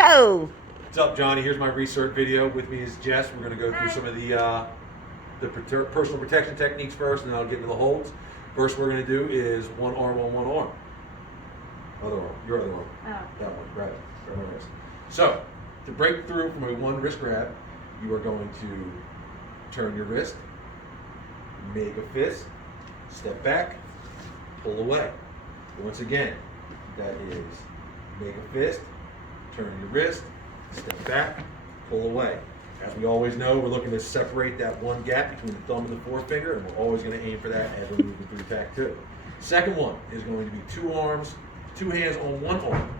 go. What's up, Johnny? Here's my research video. With me is Jess. We're going to go through some of the personal protection techniques first, and then I'll get into the holds. First, we're going to do is one arm on one arm. Other arm. Your other arm. Oh. That one. Grab it. Grab my wrist. So, to break through from a one wrist grab, you are going to turn your wrist, make a fist, step back, pull away. Once again, that is make a fist, turn your wrist, step back, pull away. As we always know, we're looking to separate that one gap between the thumb and the forefinger, and we're always going to aim for that as we're moving through tack two. Second one is going to be two hands on one arm.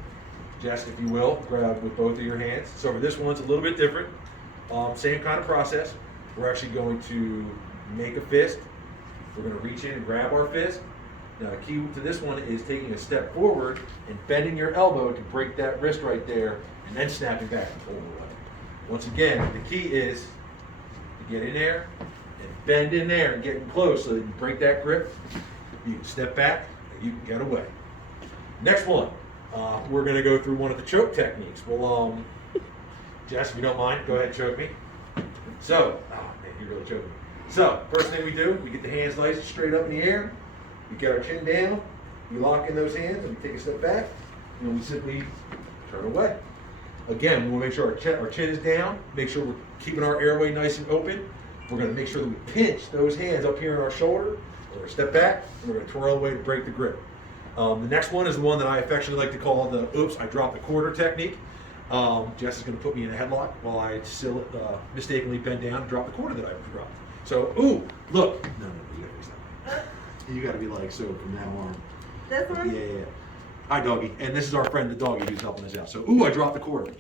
Jess, if you will, grab with both of your hands. So for this one, it's a little bit different. Same kind of process. We're actually going to make a fist. We're going to reach in and grab our fist. Now the key to this one is taking a step forward and bending your elbow to break that wrist right there, and then snapping back and pulling away. Once again, the key is to get in there and bend in there and getting close so that you break that grip. You can step back and you can get away. Next one, we're going to go through one of the choke techniques. Jess, if you don't mind, go ahead and choke me. So, oh man, you're really choking me. So, first thing we do, we get the hands nice and straight up in the air. We get our chin down, we lock in those hands, and we take a step back, and then we simply turn away. Again, we want to make sure our chin is down, make sure we're keeping our airway nice and open. We're going to make sure that we pinch those hands up here in our shoulder. We're going to step back, and we're going to twirl away to break the grip. The next one is the one that I affectionately like to call the oops, I dropped the quarter technique. Jess is going to put me in a headlock while I still mistakenly bend down and drop the quarter that I dropped. So, ooh, look. No, you got to face that way. You got to be like so from now on. This one? Yeah. Hi, doggy. And this is our friend, the doggy, who's helping us out. So, ooh, I dropped the quarter.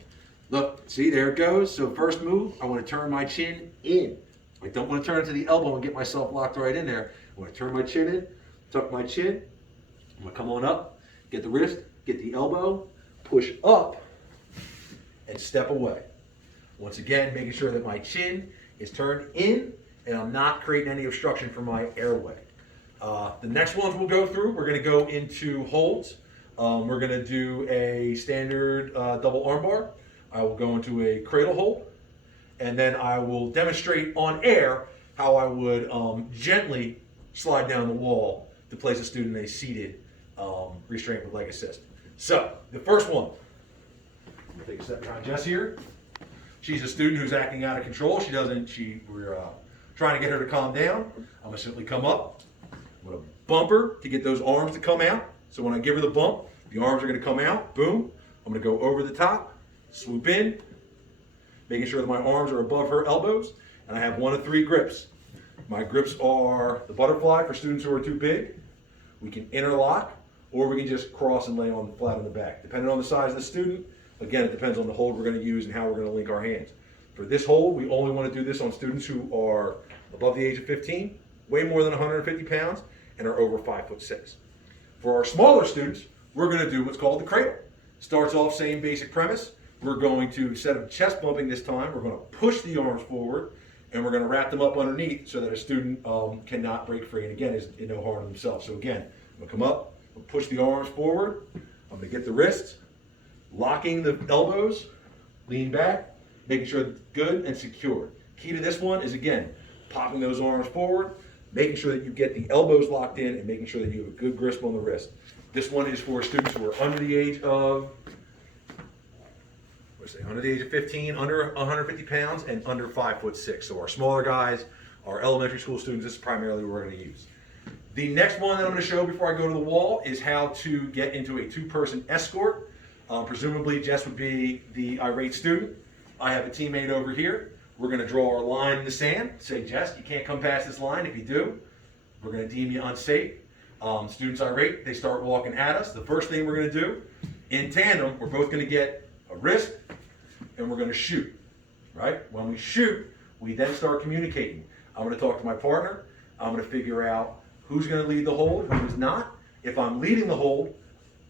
Look, see, there it goes. So, first move, I want to turn my chin in. I don't want to turn it to the elbow and get myself locked right in there. I want to turn my chin in, tuck my chin. I'm going to come on up, get the wrist, get the elbow, push up, and step away. Once again, making sure that my chin is turned in and I'm not creating any obstruction for my airway. The next ones we'll go through, we're going to go into holds. We're going to do a standard double armbar. I will go into a cradle hold, and then I will demonstrate on air how I would gently slide down the wall to place a student in a seated restraint with leg assist. So, the first one, I'm going to take a step behind Jess here. She's a student who's acting out of control. We're trying to get her to calm down. I'm going to simply come up. I'm going to bump her to get those arms to come out. So when I give her the bump, the arms are going to come out. Boom. I'm going to go over the top, swoop in, making sure that my arms are above her elbows. And I have one of three grips. My grips are the butterfly for students who are too big. We can interlock, or we can just cross and lay on flat on the back. Depending on the size of the student, again, it depends on the hold we're going to use and how we're going to link our hands. For this hold, we only want to do this on students who are above the age of 15, way more than 150 pounds, and are over 5'6". For our smaller students, we're going to do what's called the cradle. Starts off same basic premise. We're going to, instead of chest bumping this time, we're going to push the arms forward, and we're going to wrap them up underneath so that a student cannot break free, and again, is in no harm to themselves. So again, I'm going to come up, I'm going to push the arms forward, I'm going to get the wrists, locking the elbows, lean back, making sure it's good and secure. Key to this one is, again, popping those arms forward, making sure that you get the elbows locked in, and making sure that you have a good grip on the wrist. This one is for students who are under the age of, under the age of 15, under 150 pounds, and under 5'6". So our smaller guys, our elementary school students, this is primarily what we're going to use. The next one that I'm going to show before I go to the wall is how to get into a two-person escort. Presumably, Jess would be the irate student. I have a teammate over here. We're going to draw our line in the sand. Say, Jess, you can't come past this line. If you do, we're going to deem you unsafe. Students irate, they start walking at us. The first thing we're going to do, in tandem, we're both going to get a wrist, and we're going to shoot. Right? When we shoot, we then start communicating. I'm going to talk to my partner. I'm going to figure out who's going to lead the hold, who's not. If I'm leading the hold,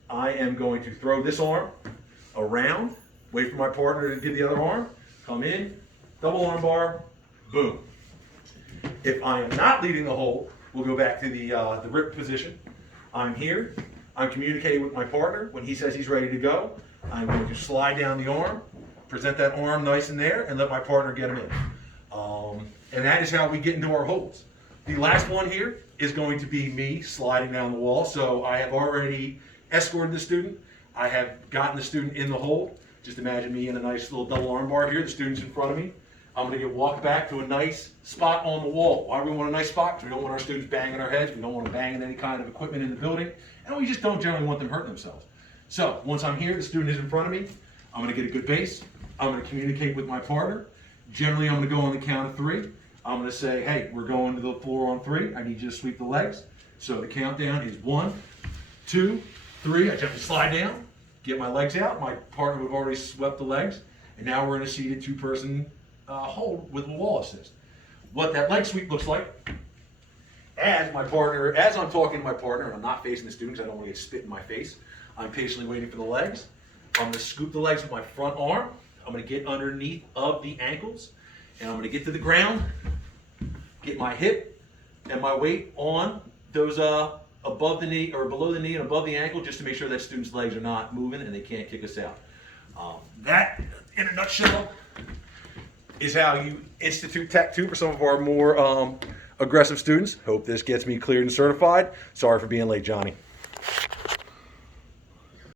I am going to throw this arm around, wait for my partner to give the other arm, come in, double arm bar, boom. If I am not leading the hold, we'll go back to the rip position. I'm here, I'm communicating with my partner. When he says he's ready to go, I'm going to slide down the arm, present that arm nice in there, and let my partner get him in. And that is how we get into our holds. The last one here is going to be me sliding down the wall. So I have already escorted the student. I have gotten the student in the hold. Just imagine me in a nice little double arm bar here. The student's in front of me. I'm going to get walked back to a nice spot on the wall. Why do we want a nice spot? Because we don't want our students banging our heads. We don't want them banging any kind of equipment in the building. And we just don't generally want them hurting themselves. So once I'm here, the student is in front of me. I'm going to get a good base. I'm going to communicate with my partner. Generally, I'm going to go on the count of 3. I'm going to say, hey, we're going to the floor on 3. I need you to sweep the legs. So the countdown is 1, 2, 3. I gently slide down, get my legs out. My partner would have already swept the legs. And now we're in a seated 2-person hold with a wall assist. What that leg sweep looks like, as I'm talking to my partner, and I'm not facing the student because I don't want to get spit in my face, I'm patiently waiting for the legs. I'm going to scoop the legs with my front arm. I'm going to get underneath of the ankles, and I'm going to get to the ground, get my hip and my weight on those above the knee or below the knee and above the ankle, just to make sure that student's legs are not moving and they can't kick us out. That, in a nutshell, is how you institute TAC 2 for some of our more aggressive students. Hope this gets me cleared and certified. Sorry for being late, Johnny.